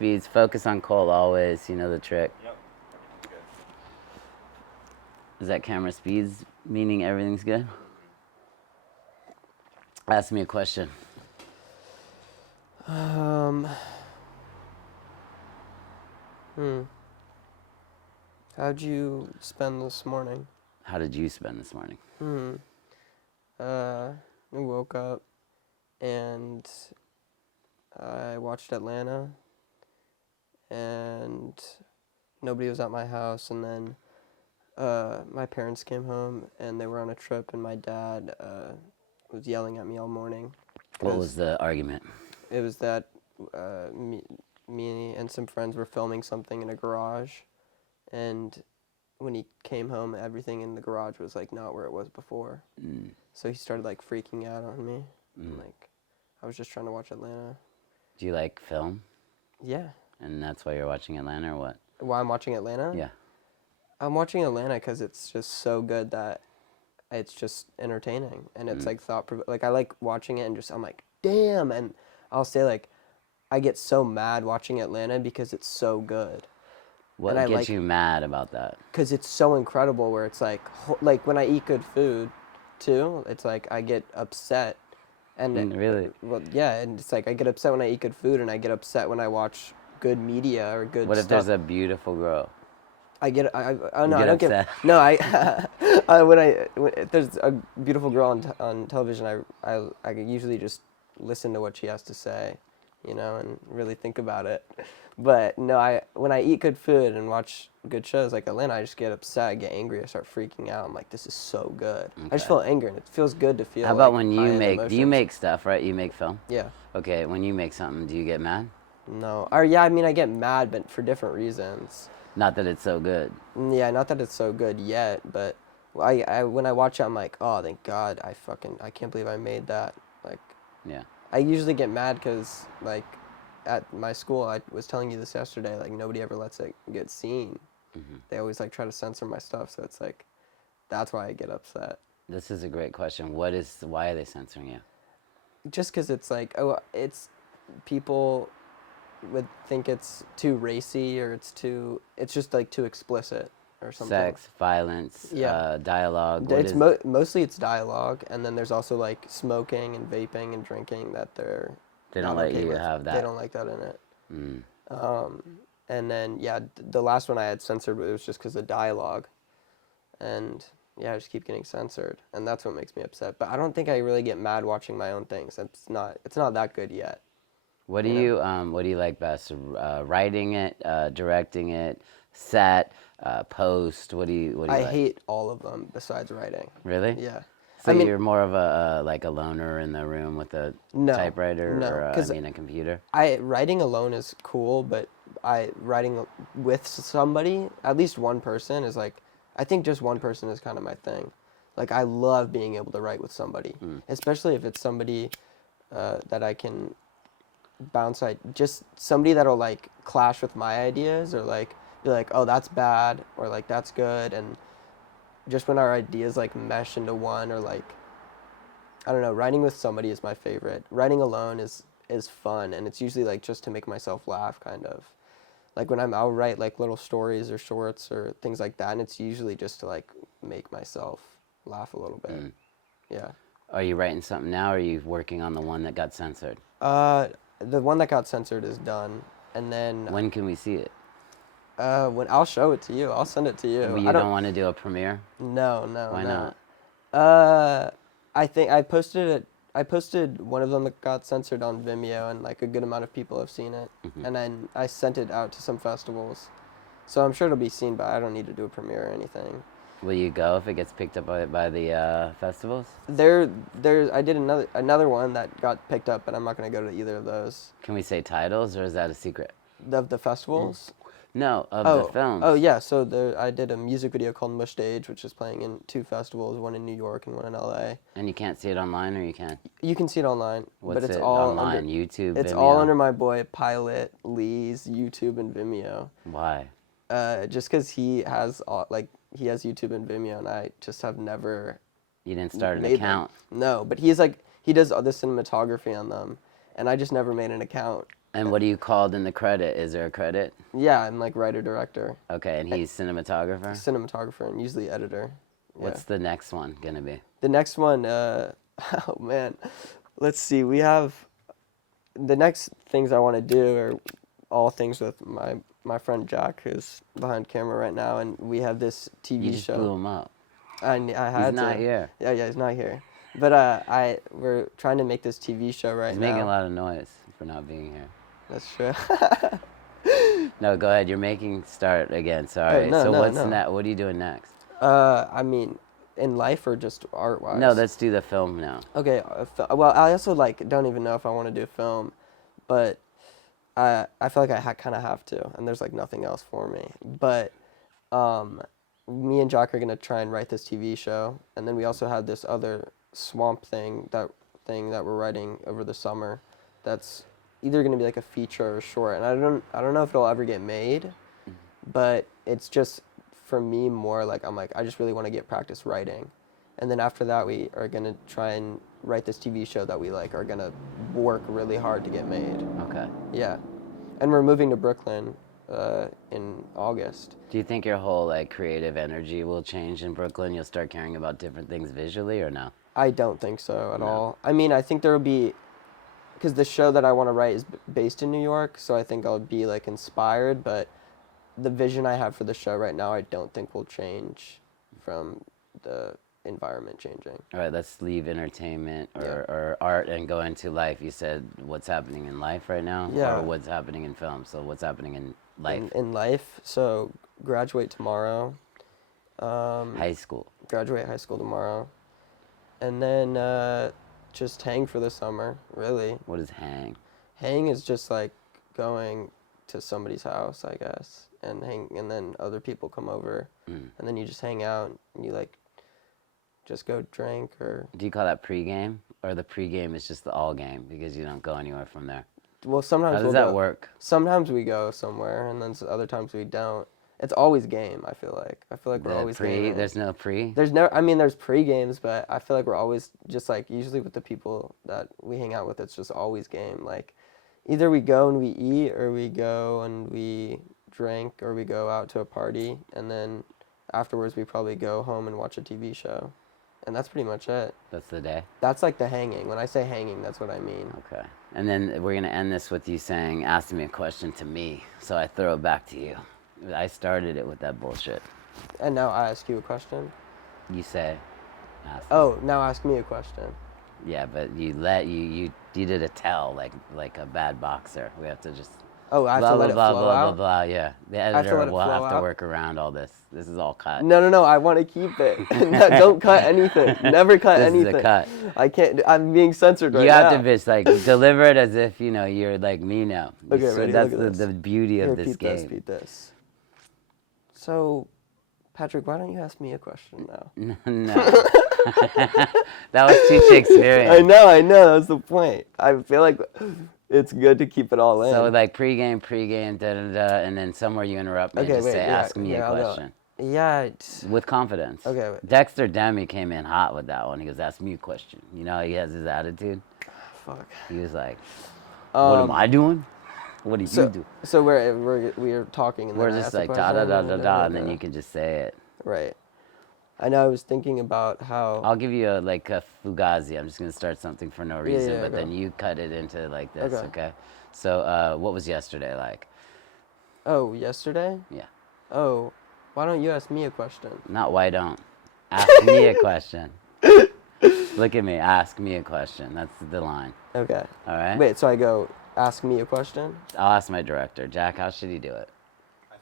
speeds. Focus on Cole always. You know the trick. Yep. Good. Is that camera speeds meaning everything's good? Ask me a question. How'd you spend this morning? How did you spend this morning? I woke up and I watched Atlanta and nobody was at my house, and then my parents came home and they were on a trip, and my dad was yelling at me all morning. What was the argument? It was that me and some friends were filming something in a garage, and when he came home, everything in the garage was like not where it was before. So he started like freaking out on me. And, like, I was just trying to watch Atlanta. Do you like film? Yeah. And that's why you're watching Atlanta, or what? Why I'm watching Atlanta? Yeah. I'm watching Atlanta because it's just so good that it's just entertaining, and it's like like I like watching it and just I'm like, damn, and I'll say like I get so mad watching Atlanta because it's so good. What And gets you mad about that? Because it's so incredible, where it's like when I eat good food too, it's like I get upset. And Really? Well, yeah, and it's like I get upset when I eat good food, and I get upset when I watch good media or good What if stuff. there's a beautiful girl? I get I You no, get I don't upset? get no, when if there's a beautiful girl on television, I usually just listen to what she has to say, you know, and really think about it. But no, when I eat good food and watch good shows like Atlanta, I just get upset, I get angry, I start freaking out. I'm like, this is so good. I just feel anger, and it feels good to feel. How about like when you high in make? Do you emotions. make stuff, right? You make film. Yeah. Okay. When you make something, do you get mad? No. Or yeah, I mean, I get mad, but for different reasons. Not that it's so good. Yeah, not that it's so good yet, but I when I watch it, I'm like, oh, thank God, I can't believe I made that. Like, Yeah. I usually get mad because, like, at my school, I was telling you this yesterday, like, nobody ever lets it get seen. They always, like, try to censor my stuff, so it's like, that's why I get upset. This is a great question. Why are they censoring you? Just because it's like, oh, it's, people would think it's too racy, or it's just, like, too explicit or something. Sex, violence, Yeah. dialogue. It's mostly it's dialogue, and then there's also like smoking and vaping and drinking that They don't not let okay you with. have that. They don't like that in it. And then yeah, the last one I had censored, it was just because of dialogue, and yeah, I just keep getting censored, and that's what makes me upset. But I don't think I really get mad watching my own things. It's not that good yet. What do you like best? Writing it, directing it, set, post. What do you I like? hate all of them besides writing. Really? Yeah. So I mean, you're more of a like a loner in the room with a typewriter or a computer? Writing alone is cool, but writing with somebody, at least one person, is like, I think just one person is kind of my thing. Like, I love being able to write with somebody, especially if it's somebody that I can bounce, just somebody that'll like clash with my ideas, or like be like, oh, that's bad, or like that's good, and just when our ideas like mesh into one, or like, I don't know, writing with somebody is my favorite. Writing alone is fun, and it's usually like just to make myself laugh, kind of. Like when I'll write like little stories or shorts or things like that, and it's usually just to like make myself laugh a little bit. Yeah. Are you writing something now, or are you working on the one that got censored? The one that got censored is done, and then When can we see it? when I'll show it to you, I'll send it to you. Well, you don't want to do a premiere? No. Why not? I think I posted it. I posted one of them that got censored on Vimeo, and like a good amount of people have seen it. And then I sent it out to some festivals, so I'm sure it'll be seen. But I don't need to do a premiere or anything. Will you go if it gets picked up by the festivals? I did another one that got picked up, but I'm not going to go to either of those. Can we say titles, or is that a secret? Of the festivals? No, of the films. Oh yeah, so I did a music video called Mush Stage, which is playing in 2 festivals, one in New York and one in LA. And you can't see it online, or you can? You can see it online, What's but it's it all online? YouTube, It's Vimeo? all under my boy Pilot Lee's YouTube and Vimeo. Why? Just because he has YouTube and Vimeo, and I just have never. You didn't start an made account? them. No, but he does all the cinematography on them, and I just never made an account. And what are you called in the credit? Is there a credit? Yeah, I'm like writer director, Okay, and he's cinematographer. cinematographer, and usually editor. Yeah. What's the next one gonna be? The next one, oh man, let's see. We have the next things I want to do are all things with my friend Jack, who's behind camera right now, and we have this TV You just show. blew him up. I had He's not to. here. Yeah, he's not here. But we're trying to make this TV show right He's now. making a lot of noise for not being here. That's true. No, go ahead. You're making start again. Sorry. no, So no, what's no. What are you doing next? I mean, in life or just art wise? No, let's do the film now. Okay. Well, I also like don't even know if I want to do film, but I feel like I kind of have to, and there's like nothing else for me. But me and Jock are gonna try and write this TV show, and then we also have this other swamp thing that we're writing over the summer. That's either gonna be like a feature or a short, and I don't know if it'll ever get made, but it's just for me more like I'm like I just really want to get practice writing, and then after that we are gonna try and write this TV show that we like are gonna work really hard to get made. Okay. Yeah, and we're moving to Brooklyn in August. Do you think your whole like creative energy will change in Brooklyn? You'll start caring about different things visually, or no? I don't think so at No. all. I mean, I think there will be, because the show that I want to write is based in New York, so I think I'll be like inspired, but the vision I have for the show right now, I don't think will change from the environment changing. All right, let's leave entertainment Yeah. or art and go into life. You said what's happening in life right now, Yeah. or what's happening in film. So what's happening in life? In life, so graduate tomorrow. High school. Graduate high school tomorrow. And then just hang for the summer, really. What is hang? Hang is just like going to somebody's house, I guess, and then other people come over, and then you just hang out and you like just go drink or. Do you call that pregame, or the pregame is just the all game because you don't go anywhere from there? Well, sometimes How does we'll that go, work? Sometimes we go somewhere, and then other times we don't. It's always game. I feel like we're always gaming. There's no pre. There's never. I mean, there's pre-games, but I feel like we're always just like usually with the people that we hang out with, it's just always game. Like, either we go and we eat, or we go and we drink, or we go out to a party, and then afterwards we probably go home and watch a TV show, and that's pretty much it. That's the day. That's like the hanging. When I say hanging, that's what I mean. Okay. And then we're gonna end this with you saying, "Ask me a question to me," so I throw it back to you. I started it with that bullshit. And now I ask you a question. You say, ask me. Oh, now ask me a question. Yeah, but you did a tell like a bad boxer. We have to just Oh, I have blah to blah let it blah flow blah blah out. blah. Yeah, the have to editor let it will flow have to out? work around all this. This is all cut. No. I want to keep it. No, don't cut anything. Never cut This anything. is a cut. I can't. I'm being censored right You now. have to just like deliver it as if you know you're like me now. Okay, So ready? that's Look at the this. beauty Here, of this repeat game. this. Repeat this. So, Patrick, why don't you ask me a question now? No, that was too Shakespearean. I know. That's the point. I feel like it's good to keep it all in. So like pregame, da da da, and then somewhere you interrupt me and just say, "Ask me a I'll go. question." Yeah. With confidence. Okay, wait. Dexter Demi came in hot with that one. He goes, "Ask me a question." You know, he has his attitude. Fuck. He was like, "What am I doing? What do you do?" So we're talking and We're then I just ask the like da da da question, da da, and then you can just say it. Right. I know. I was thinking about how. I'll give you a fugazi. I'm just gonna start something for no reason, yeah, but go. then you cut it into like this, Okay. okay? So, what was yesterday like? Oh, yesterday? Yeah. Oh, why don't you ask me a question? Not why don't. Ask me a question. Look at me. Ask me a question. That's the line. Okay. All right. Wait, so I go, ask me a question? I'll ask my director, Jack. How should he do it? I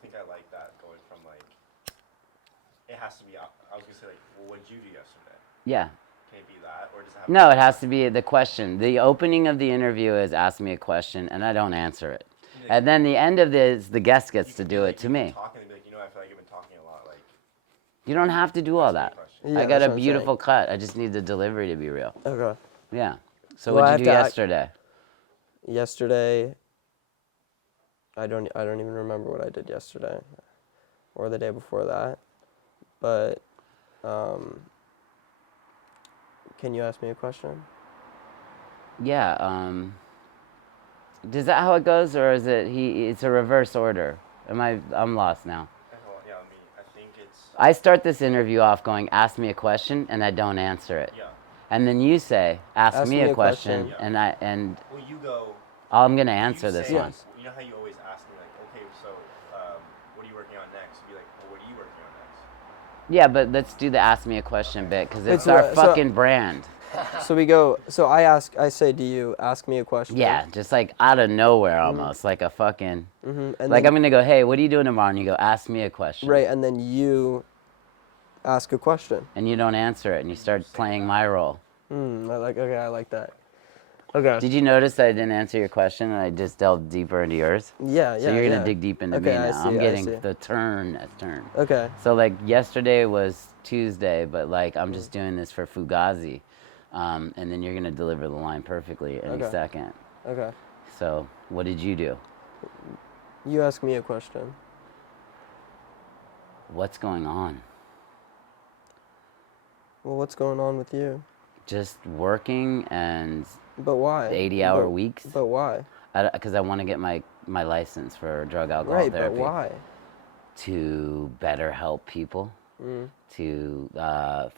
think I like that going from like. It has to be. I was gonna say like, well, what did you do yesterday? Yeah. Can it be that, or does it have? No, it has to be the question. The opening of the interview is ask me a question, and I don't answer it. And then the end of this, the guest gets to do it to me. Talking and be like, you know, I feel like you've been talking a lot. Like, You don't have to do all that. Yeah, I got that's a what I'm beautiful cut. I just need the delivery to be real. Okay. Yeah. So Well, I what'd you do have to yesterday? Yesterday, I don't even remember what I did yesterday, or the day before that. But, can you ask me a question? Yeah. Is that how it goes, or is it it's a reverse order? I'm lost now. Yeah, I think it's. I start this interview off going, ask me a question, and I don't answer it. Yeah. And then you say, ask me a question, question. Yeah. and Well, you go. I'm gonna answer this say, one. You know how you always ask me like, okay, so what are you working on next? Be like, well, what are you working on next? Yeah, but let's do the ask me a question bit, because it's so- our so- fucking brand. So we go. So I say to you, ask me a question. Yeah, just like out of nowhere almost, like a fucking. And Like then, I'm gonna go, hey, what are you doing tomorrow? And you go, ask me a question. right, and then you ask a question. And you don't answer it, and you start playing my role. I like that. Okay. Did you notice that I didn't answer your question and I just delved deeper into yours? Yeah. So you're gonna dig deep into Okay, me I now. see, I'm I getting see. the turn. Okay. So like yesterday was Tuesday, but like I'm just doing this for Fugazi, and then you're gonna deliver the line perfectly any Okay. second. Okay. So what did you do? You ask me a question. What's going on? Well, what's going on with you? Just working and But why? 80-hour weeks. But why? Because I want to get my license for drug alcohol Right, therapy. but why? To better help people. To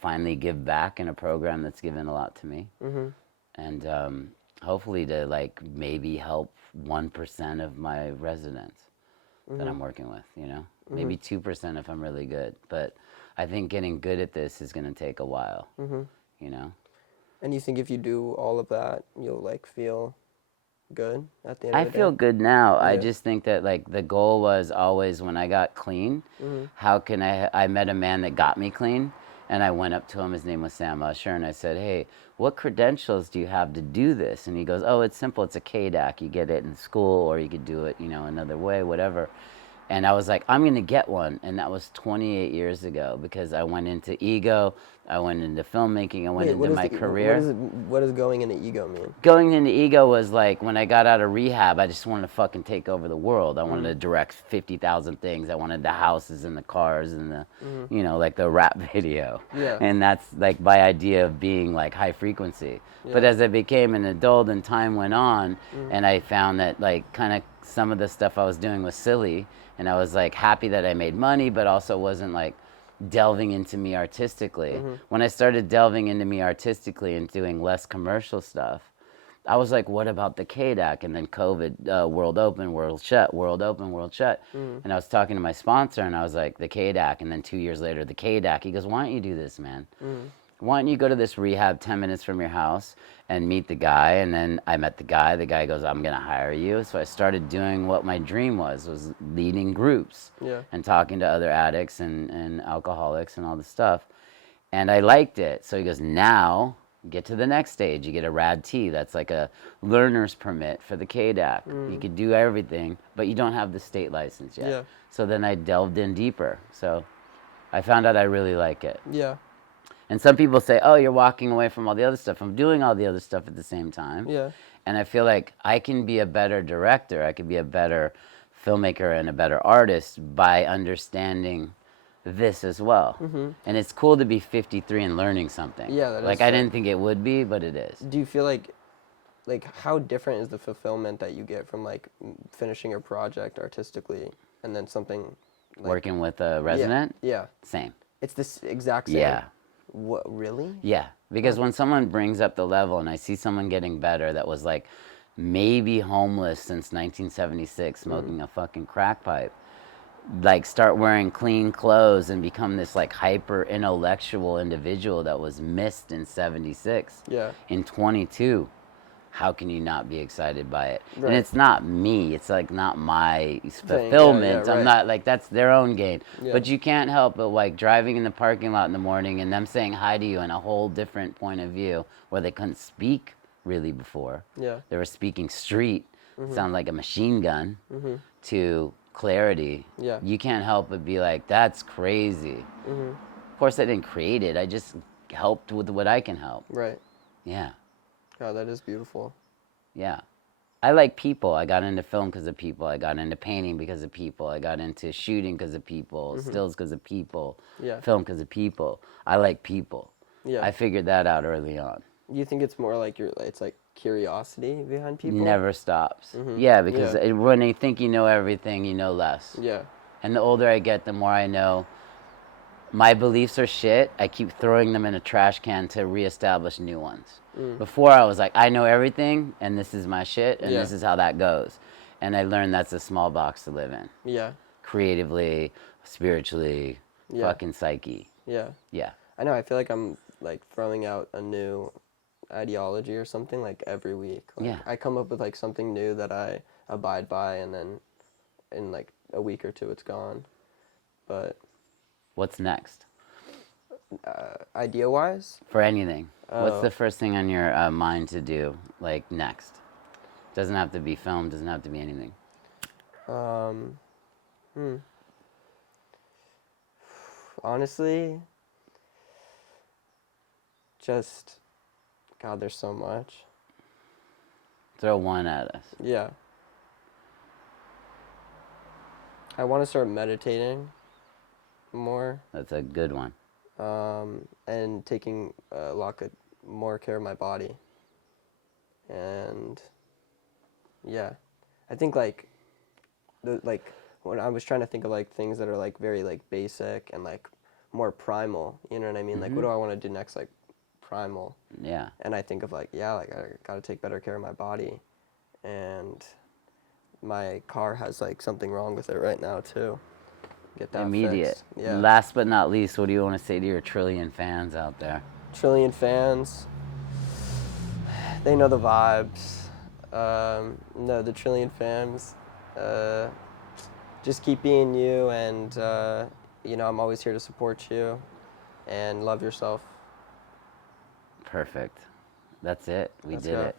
finally give back in a program that's given a lot to me, and hopefully to like maybe help 1% of my residents that I'm working with. You know, maybe 2% if I'm really good. But I think getting good at this is going to take a while. You know. And you think if you do all of that, you'll like feel good at the end of I the day? feel good now. I Yeah. just think that like the goal was always when I got clean, how can I met a man that got me clean, and I went up to him, his name was Sam Usher, and I said, hey, what credentials do you have to do this? And he goes, oh, it's simple, it's a KDAC, you get it in school, or you could do it, you know, another way, whatever. And I was like, I'm gonna get one, and that was 28 years ago, because I went into ego, I went into filmmaking, I went Wait, into my career. What does going into ego mean? Going into ego was like when I got out of rehab, I just wanted to fucking take over the world. I wanted to direct 50,000 things. I wanted the houses and the cars and the, you know, like the rap video. Yeah. And that's like my idea of being like high frequency. But as I became an adult and time went on, and I found that like kind of some of the stuff I was doing was silly, and I was like happy that I made money, but also wasn't like delving into me artistically. When I started delving into me artistically and doing less commercial stuff, I was like, what about the KDAC? And then COVID, world open, world shut, world open, world shut. And I was talking to my sponsor, and I was like, the KDAC. And then 2 years later, the KDAC. He goes, why don't you do this, man? Why don't you go to this rehab 10 minutes from your house and meet the guy? And then I met the guy. The guy goes, I'm going to hire you. So I started doing what my dream was leading groups and talking to other addicts and alcoholics and all this stuff. And I liked it. So he goes, now get to the next stage. You get a RAD T. That's like a learner's permit for the KDAC. You could do everything, but you don't have the state license yet. Yeah. So then I delved in deeper. So I found out I really like it. Yeah. And some people say, oh, you're walking away from all the other stuff. I'm doing all the other stuff at the same time. Yeah. And I feel like I can be a better director. I could be a better filmmaker and a better artist by understanding this as well. And it's cool to be 53 and learning something. Yeah, that is like I sick. didn't think it would be, but it is. Do you feel like how different is the fulfillment that you get from like finishing a project artistically and then something like, Working with a resident? Yeah. Same. It's this exact same. Yeah. What, really? Yeah, because when someone brings up the level and I see someone getting better that was like maybe homeless since 1976, smoking a fucking crack pipe, like start wearing clean clothes and become this like hyper intellectual individual that was missed in 76. Yeah. In 22, how can you not be excited by it? Right. And it's not me, it's like not my yeah, fulfillment. right. I'm not like, that's their own gain. Yeah. But you can't help but like driving in the parking lot in the morning and them saying hi to you in a whole different point of view where they couldn't speak really before. Yeah. They were speaking street, sound like a machine gun, to clarity. Yeah. You can't help but be like, that's crazy. Of course I didn't create it, I just helped with what I can help. Right. Yeah. God, that is beautiful. Yeah. I like people. I got into film because of people. I got into painting because of people. I got into shooting because of people, stills because of people, Yeah. film because of people. I like people. Yeah. I figured that out early on. You think it's more like it's like curiosity behind people. Never stops. Mhm. Yeah, because Yeah. when you think you know everything, you know less. Yeah. And the older I get, the more I know. My beliefs are shit. I keep throwing them in a trash can to reestablish new ones. Before I was like, I know everything, and this is my shit, and Yeah. this is how that goes. And I learned that's a small box to live in. Yeah. Creatively, spiritually, Yeah. fucking psyche. Yeah. Yeah. I know. I feel like I'm like throwing out a new ideology or something like every week. Like, Yeah. I come up with like something new that I abide by, and then in like a week or two, it's gone. But What's next? idea-wise, For anything. What's Oh. the first thing on your mind to do, like, next? Doesn't have to be film, doesn't have to be anything. hmm. Honestly, just God, there's so much. Throw one at us. Yeah. I want to start meditating more, That's a good one. and taking a lot more care of my body. And yeah, I think like when I was trying to think of like things that are like very like basic and like more primal, you know what I mean? Like what do I want to do next, like primal? Yeah. And I think of like, yeah, like I got to take better care of my body, and my car has like something wrong with it right now too. Get that Immediate. fixed. Yeah. Last but not least, what do you want to say to your trillion fans out there? Trillion fans. They know the vibes. No, the Trillion fans. Just keep being you, and you know, I'm always here to support you, and love yourself. Perfect. That's it. We Let's did go. it.